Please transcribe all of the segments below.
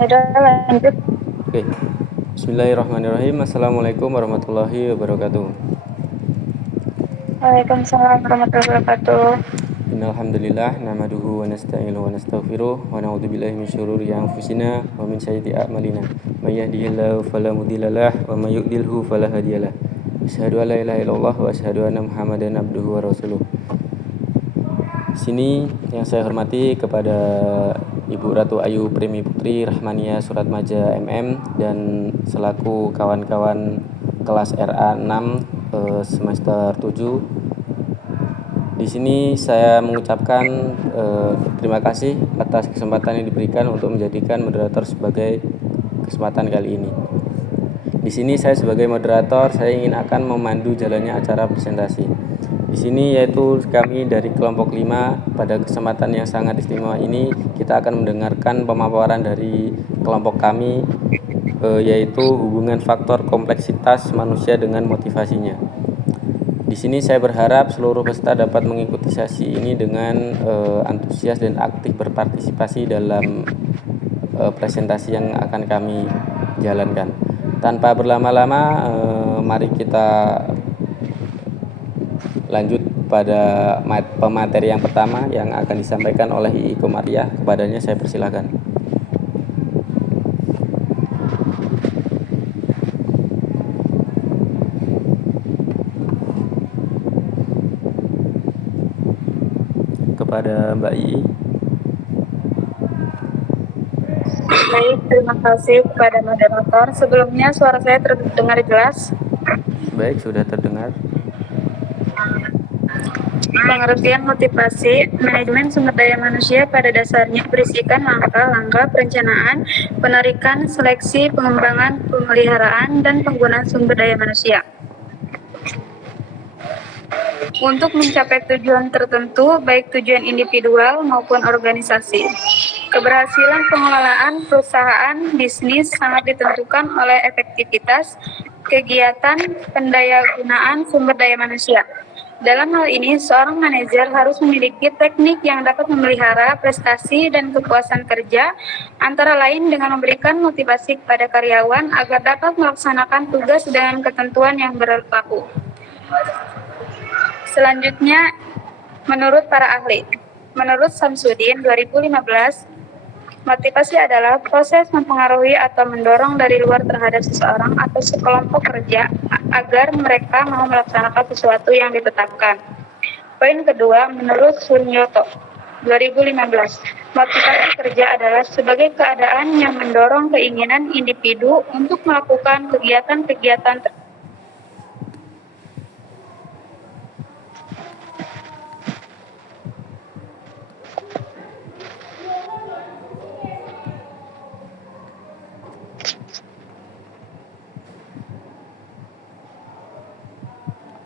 Udah lanjut. Oke. Bismillahirrahmanirrahim. Assalamualaikum warahmatullahi wabarakatuh. Waalaikumsalam warahmatullahi wabarakatuh. Innal hamdalillah nahmaduhu wa nasta'inuhu wa nastaghfiruh wa na'udzu billahi min syururi anfusina wa min sayyiati a'malina. May yahdihillahu fala mudhillalah wa may yudlilhu fala hadiyalah. Asyhadu an la ilaha illallah wa asyhadu anna Muhammadan abduhu wa rasuluh. Sini yang saya hormati kepada Ibu Ratu Ayu Primi Putri Rahmania Suratmaja MM dan selaku kawan-kawan kelas RA 6 semester 7. Di sini saya mengucapkan terima kasih atas kesempatan yang diberikan untuk menjadikan moderator sebagai kesempatan kali ini. Di sini saya sebagai moderator, saya ingin akan memandu jalannya acara presentasi. Di sini yaitu kami dari kelompok 5 pada kesempatan yang sangat istimewa ini kita akan mendengarkan pemaparan dari kelompok kami yaitu hubungan faktor kompleksitas manusia dengan motivasinya. Di sini saya berharap seluruh peserta dapat mengikuti sesi ini dengan antusias dan aktif berpartisipasi dalam presentasi yang akan kami jalankan. Tanpa berlama-lama, mari kita lanjut pada pemateri yang pertama yang akan disampaikan oleh Iko Maria. Kepadanya saya persilakan. Kepada Mbak Ii. Baik, terima kasih kepada moderator. Sebelumnya suara saya terdengar jelas. Baik, sudah terdengar. Pengertian motivasi, manajemen sumber daya manusia pada dasarnya berisikan langkah-langkah perencanaan, penarikan, seleksi, pengembangan, pemeliharaan, dan penggunaan sumber daya manusia untuk mencapai tujuan tertentu, baik tujuan individual maupun organisasi. Keberhasilan pengelolaan perusahaan bisnis sangat ditentukan oleh efektivitas kegiatan pendayagunaan sumber daya manusia. Dalam hal ini, seorang manajer harus memiliki teknik yang dapat memelihara prestasi dan kepuasan kerja, antara lain dengan memberikan motivasi kepada karyawan agar dapat melaksanakan tugas dengan ketentuan yang berlaku. Selanjutnya, menurut para ahli, menurut Samsudin 2015, motivasi adalah proses mempengaruhi atau mendorong dari luar terhadap seseorang atau sekelompok kerja agar mereka mau melaksanakan sesuatu yang ditetapkan. Poin kedua, menurut Sunyoto 2015, motivasi kerja adalah sebagai keadaan yang mendorong keinginan individu untuk melakukan kegiatan-kegiatan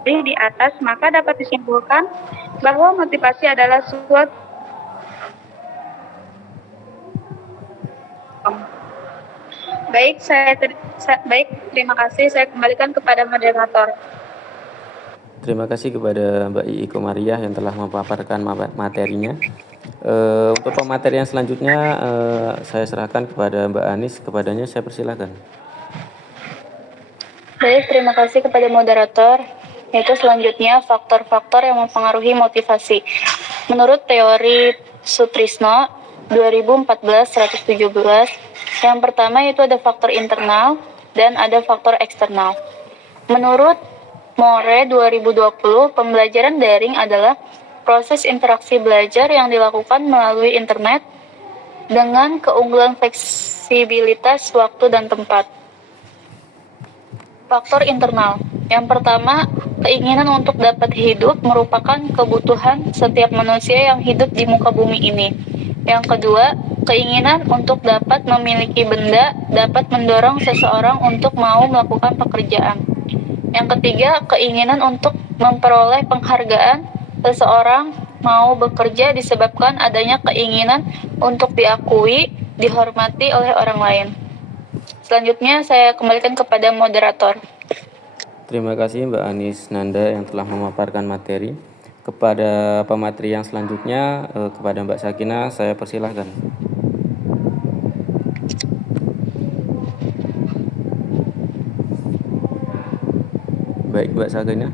di atas, maka dapat disimpulkan bahwa motivasi adalah suatu Baik, terima kasih. Saya kembalikan kepada moderator. Terima kasih kepada Mbak Iko Maria yang telah memaparkan materinya. Untuk pemateri yang selanjutnya saya serahkan kepada Mbak Anis. Kepadanya saya persilakan. Baik, terima kasih kepada moderator. Yaitu selanjutnya faktor-faktor yang mempengaruhi motivasi. Menurut teori Sutrisno 2014-117, yang pertama itu ada faktor internal dan ada faktor eksternal. Menurut More 2020, pembelajaran daring adalah proses interaksi belajar yang dilakukan melalui internet dengan keunggulan fleksibilitas waktu dan tempat. Faktor internal. Yang pertama, keinginan untuk dapat hidup merupakan kebutuhan setiap manusia yang hidup di muka bumi ini. Yang kedua, keinginan untuk dapat memiliki benda dapat mendorong seseorang untuk mau melakukan pekerjaan. Yang ketiga, keinginan untuk memperoleh penghargaan. Seseorang mau bekerja disebabkan adanya keinginan untuk diakui, dihormati oleh orang lain. Selanjutnya saya kembalikan kepada moderator. Terima kasih Mbak Anis Nanda yang telah memaparkan materi. Kepada pemateri yang selanjutnya, kepada Mbak Sakina saya persilahkan. Baik Mbak Sagina.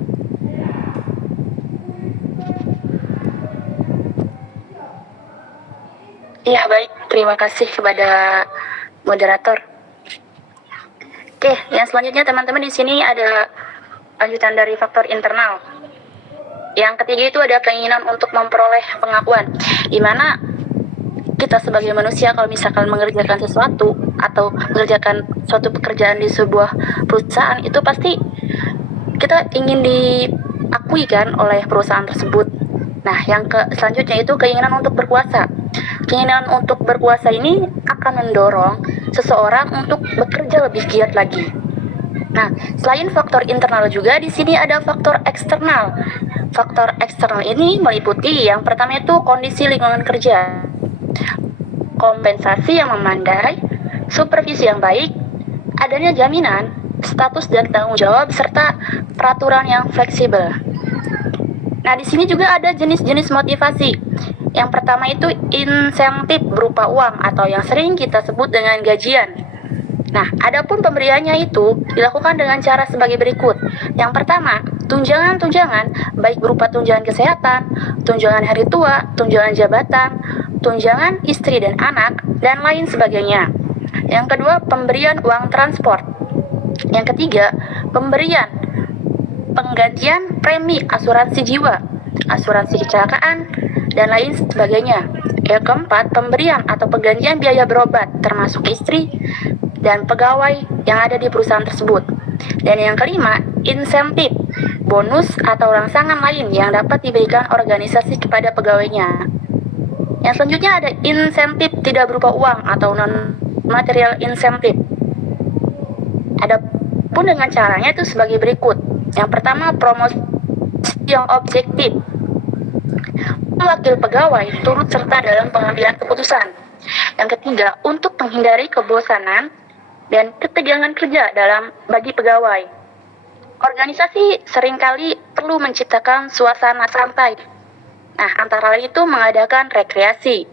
Iya, baik. Terima kasih kepada moderator. Oke, yang selanjutnya teman-teman di sini ada lanjutan dari faktor internal. Yang ketiga itu ada keinginan untuk memperoleh pengakuan, di mana kita sebagai manusia kalau misalkan mengerjakan sesuatu atau mengerjakan suatu pekerjaan di sebuah perusahaan itu pasti kita ingin diakui kan oleh perusahaan tersebut. Nah, yang selanjutnya itu keinginan untuk berkuasa. Keinginan untuk berkuasa ini akan mendorong seseorang untuk bekerja lebih giat lagi. Nah, selain faktor internal juga di sini ada faktor eksternal. Faktor eksternal ini meliputi yang pertama itu kondisi lingkungan kerja, kompensasi yang memadai, supervisi yang baik, adanya jaminan, status dan tanggung jawab, serta peraturan yang fleksibel. Nah, di sini juga ada jenis-jenis motivasi. Yang pertama itu insentif berupa uang atau yang sering kita sebut dengan gajian. Nah, adapun pemberiannya itu dilakukan dengan cara sebagai berikut. Yang pertama, tunjangan-tunjangan baik berupa tunjangan kesehatan, tunjangan hari tua, tunjangan jabatan, tunjangan istri dan anak, dan lain sebagainya. Yang kedua, pemberian uang transport. Yang ketiga, pemberian penggantian premi asuransi jiwa, asuransi kecelakaan, dan lain sebagainya. Yang keempat, pemberian atau penggantian biaya berobat, termasuk istri dan pegawai yang ada di perusahaan tersebut. Dan yang kelima, insentif, bonus atau rangsangan lain yang dapat diberikan organisasi kepada pegawainya. Yang selanjutnya ada insentif tidak berupa uang atau non-material insentif. Adapun dengan caranya itu sebagai berikut. Yang pertama, promosi yang objektif. Wakil pegawai turut serta dalam pengambilan keputusan. Yang ketiga, untuk menghindari kebosanan dan ketegangan kerja bagi pegawai. Organisasi seringkali perlu menciptakan suasana santai. Nah, antara lain itu mengadakan rekreasi.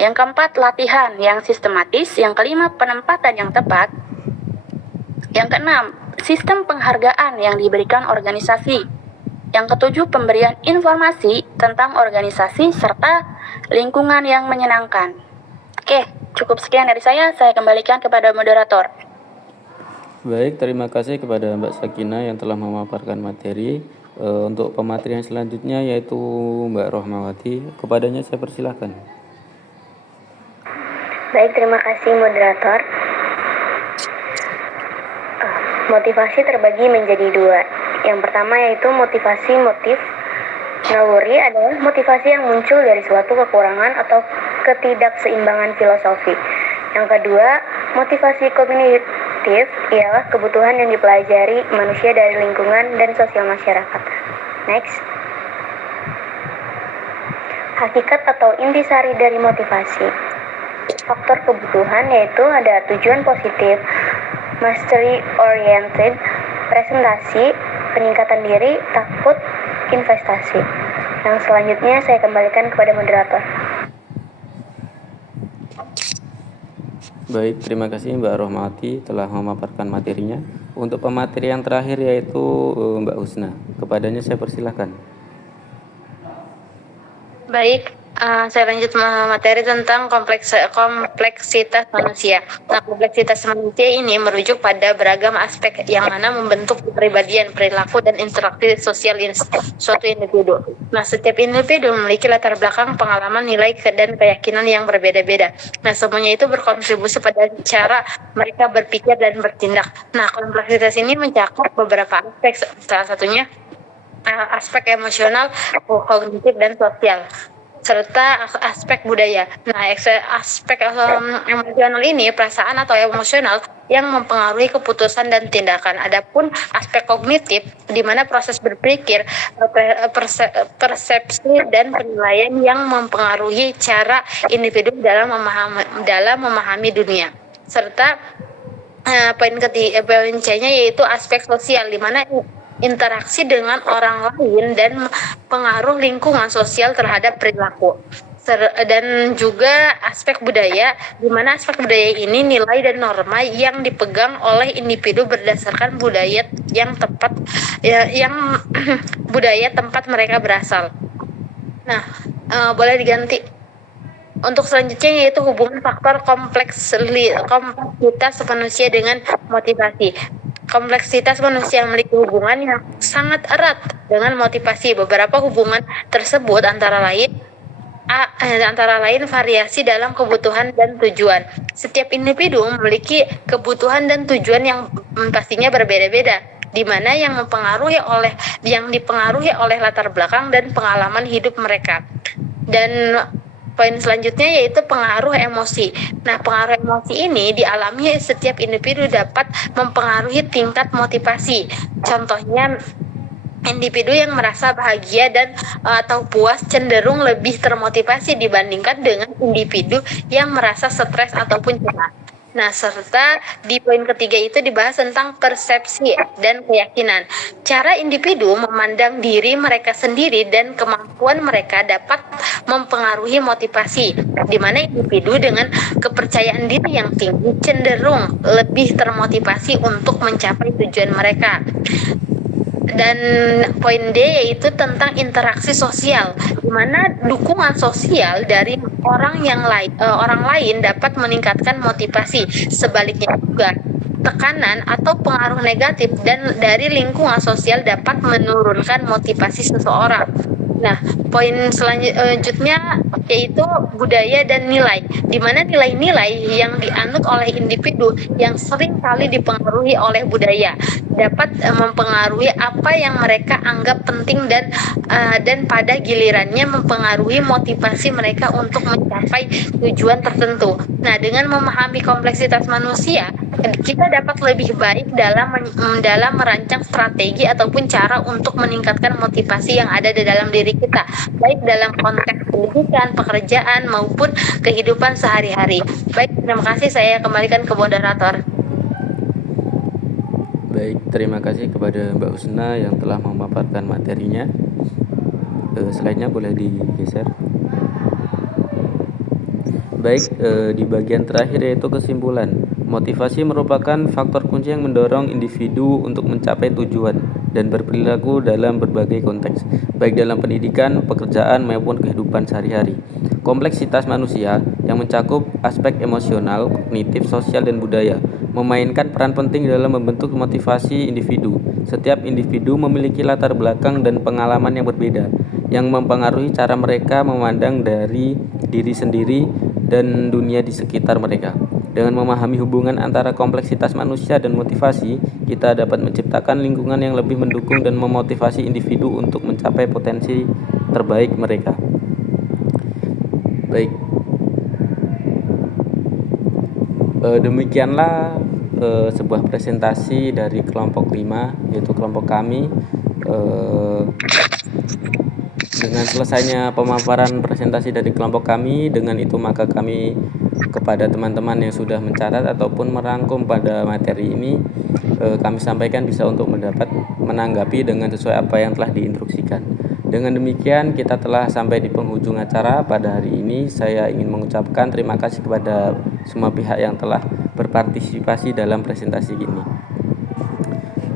Yang keempat, latihan yang sistematis. Yang kelima, penempatan yang tepat. Yang keenam, sistem penghargaan yang diberikan organisasi. Yang ketujuh, pemberian informasi tentang organisasi serta lingkungan yang menyenangkan. Oke, cukup sekian dari saya kembalikan kepada moderator. Baik, terima kasih kepada Mbak Sakina yang telah memaparkan materi. Untuk pemateri yang selanjutnya yaitu Mbak Rohmawati, kepadanya saya persilahkan. Baik, terima kasih moderator. Motivasi terbagi menjadi dua. Yang pertama yaitu motivasi motif naluri adalah motivasi yang muncul dari suatu kekurangan atau ketidakseimbangan filosofi. Yang kedua, motivasi kognitif ialah kebutuhan yang dipelajari manusia dari lingkungan dan sosial masyarakat. Next. Hakikat atau intisari dari motivasi. Faktor kebutuhan yaitu ada tujuan positif, mastery oriented, presentasi, peningkatan diri, takut, investasi. Yang selanjutnya saya kembalikan kepada moderator. Baik, terima kasih Mbak Rohmawati telah memaparkan materinya. Untuk pemateri yang terakhir yaitu Mbak Husna, kepadanya saya persilahkan. Baik, saya lanjut materi tentang kompleksitas manusia. Nah, kompleksitas manusia ini merujuk pada beragam aspek yang mana membentuk kepribadian, perilaku, dan interaksi sosial suatu individu. Nah, setiap individu memiliki latar belakang, pengalaman, nilai, dan keyakinan yang berbeda-beda. Nah, semuanya itu berkontribusi pada cara mereka berpikir dan bertindak. Nah, kompleksitas ini mencakup beberapa aspek, salah satunya aspek emosional, kognitif, dan sosial, serta aspek budaya. Nah, aspek emosional ini perasaan atau emosional yang mempengaruhi keputusan dan tindakan. Adapun aspek kognitif di mana proses berpikir, persepsi dan penilaian yang mempengaruhi cara individu dalam memahami dunia. Serta poin C-nya yaitu aspek sosial di mana interaksi dengan orang lain dan pengaruh lingkungan sosial terhadap perilaku. dan juga aspek budaya, di mana aspek budaya ini nilai dan norma yang dipegang oleh individu berdasarkan budaya yang tepat, yang budaya tempat mereka berasal. Nah, boleh diganti. Untuk selanjutnya yaitu hubungan faktor kompleksitas manusia dengan motivasi. Kompleksitas manusia memiliki hubungan yang sangat erat dengan motivasi. Beberapa hubungan tersebut antara lain variasi dalam kebutuhan dan tujuan. Setiap individu memiliki kebutuhan dan tujuan yang pastinya berbeda-beda, di mana yang dipengaruhi oleh latar belakang dan pengalaman hidup mereka. Dan poin selanjutnya yaitu pengaruh emosi. Nah, pengaruh emosi ini dialami setiap individu dapat mempengaruhi tingkat motivasi. Contohnya, individu yang merasa bahagia dan atau puas cenderung lebih termotivasi dibandingkan dengan individu yang merasa stres ataupun cemas. Nah, serta di poin ketiga itu dibahas tentang persepsi dan keyakinan. Cara individu memandang diri mereka sendiri dan kemampuan mereka dapat mempengaruhi motivasi, di mana individu dengan kepercayaan diri yang tinggi cenderung lebih termotivasi untuk mencapai tujuan mereka. Dan poin D yaitu tentang interaksi sosial, di mana dukungan sosial dari orang lain dapat meningkatkan motivasi. Sebaliknya juga, tekanan atau pengaruh negatif dan dari lingkungan sosial dapat menurunkan motivasi seseorang. Nah, poin selanjutnya yaitu budaya dan nilai, di mana nilai-nilai yang dianut oleh individu yang sering kali dipengaruhi oleh budaya dapat mempengaruhi apa yang mereka anggap penting dan pada gilirannya mempengaruhi motivasi mereka untuk mencapai tujuan tertentu. Nah, dengan memahami kompleksitas manusia, kita dapat lebih baik dalam merancang strategi ataupun cara untuk meningkatkan motivasi yang ada di dalam diri kita, baik dalam konteks pendidikan, pekerjaan, maupun kehidupan sehari-hari. Baik, terima kasih, saya kembalikan ke moderator. Baik, terima kasih kepada Mbak Husna yang telah memaparkan materinya. Slide-nya boleh digeser. Baik, di bagian terakhir yaitu kesimpulan. Motivasi merupakan faktor kunci yang mendorong individu untuk mencapai tujuan dan berperilaku dalam berbagai konteks, baik dalam pendidikan, pekerjaan, maupun kehidupan sehari-hari. Kompleksitas manusia yang mencakup aspek emosional, kognitif, sosial, dan budaya memainkan peran penting dalam membentuk motivasi individu. Setiap individu memiliki latar belakang dan pengalaman yang berbeda, yang mempengaruhi cara mereka memandang dari diri sendiri dan dunia di sekitar mereka. Dengan memahami hubungan antara kompleksitas manusia dan motivasi, kita dapat menciptakan lingkungan yang lebih mendukung dan memotivasi individu untuk mencapai potensi terbaik mereka. Baik, demikianlah sebuah presentasi dari kelompok 5, yaitu kelompok kami. Dengan selesainya pemaparan presentasi dari kelompok kami, dengan itu maka kami kepada teman-teman yang sudah mencatat ataupun merangkum pada materi ini, kami sampaikan bisa untuk menanggapi dengan sesuai apa yang telah diinstruksikan. Dengan demikian kita telah sampai di penghujung acara pada hari ini. Saya ingin mengucapkan terima kasih kepada semua pihak yang telah berpartisipasi dalam presentasi ini.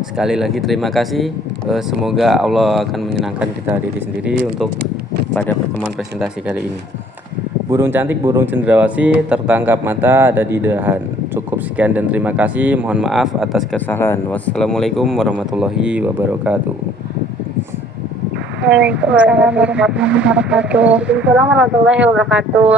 Sekali lagi terima kasih. Semoga Allah akan menyenangkan kita diri sendiri untuk pada pertemuan presentasi kali ini. Burung cantik, burung cendrawasih, tertangkap mata ada di dahan. Cukup sekian dan terima kasih. Mohon maaf atas kesalahan. Wassalamualaikum warahmatullahi wabarakatuh. Waalaikumsalam warahmatullahi wabarakatuh. Waalaikumsalam warahmatullahi wabarakatuh.